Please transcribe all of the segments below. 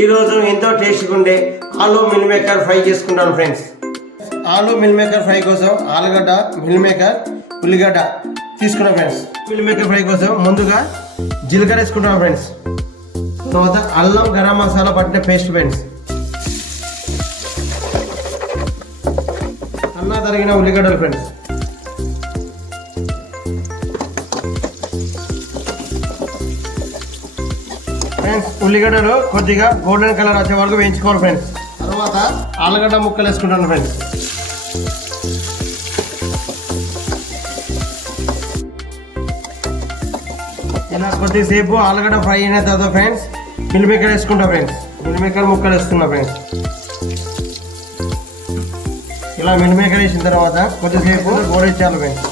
ఈరోజు ఎంతో టేస్ట్గా ఉండే ఆలూ మిల్ మేకర్ ఫ్రై చేసుకుంటాను ఫ్రెండ్స్. ఆలూ మిల్ మేకర్ ఫ్రై కోసం ఆలుగడ్డ, మిల్ మేకర్, ఉల్లిగడ్డ తీసుకున్నాం ఫ్రెండ్స్. మిల్ మేకర్ ఫ్రై కోసం ముందుగా జీలకర్ర వేసుకుంటాం ఫ్రెండ్స్. తర్వాత అల్లం, గరం మసాలా పట్టిన పేస్ట్ ఫ్రెండ్స్. సన్నగా తరిగిన ఉల్లిగడ్డలు ఫ్రెండ్స్. ఫ్రెండ్స్ ఉల్లిగడ్డలు కొద్దిగా గోల్డెన్ కలర్ వచ్చే వరకు వేయించుకోవాలి ఫ్రెండ్స్. తర్వాత ఆలుగడ్డ ముక్కలు వేసుకుంటాను ఫ్రెండ్స్. ఇలా కొద్దిసేపు ఆలుగడ్డ ఫ్రై అయిన తర్వాత ఫ్రెండ్స్ మిల్ మేకర్ వేసుకుంటా ఫ్రెండ్స్. మిల్ మేకర్ ముక్కలు వేసుకున్నా ఫ్రెండ్స్. ఇలా మిల్ మేకర్ వేసిన తర్వాత కొద్దిసేపు గోడించాలి ఫ్రెండ్స్.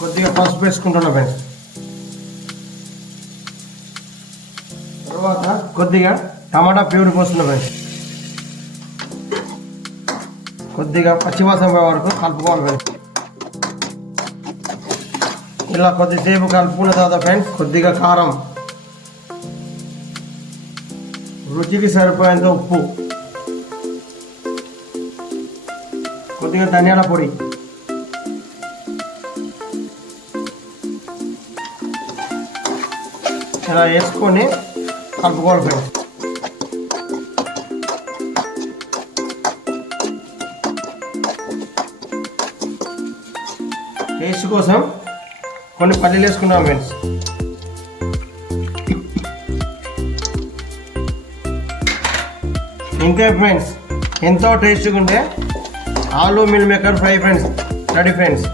కొద్దిగా పసుపు వేసుకుంటున్నా ఫ్రెండ్స్. తర్వాత కొద్దిగా టమాటా ప్యూర్ పోస్తున్నా ఫ్రెండ్స్. కొద్దిగా పచ్చివాసన పోయే వరకు కలుపుకోవాలి ఫ్రెండ్స్. ఇలా కొద్దిసేపు కలుపుకున్న తర్వాత ఫ్రెండ్స్ కొద్దిగా కారం, రుచికి సరిపోయేంత ఉప్పు, కొద్దిగా ధనియాల పొడి, ఇలా వేసుకొని కలుపుకోవాలి ఫ్రెండ్స్. టేస్ట్ కోసం కొన్ని పల్లీలు వేసుకున్నాం ఫ్రెండ్స్. ఇంకా ఫ్రెండ్స్ ఎంతో టేస్ట్గా ఉండే aloo meal maker fry friends ready friends.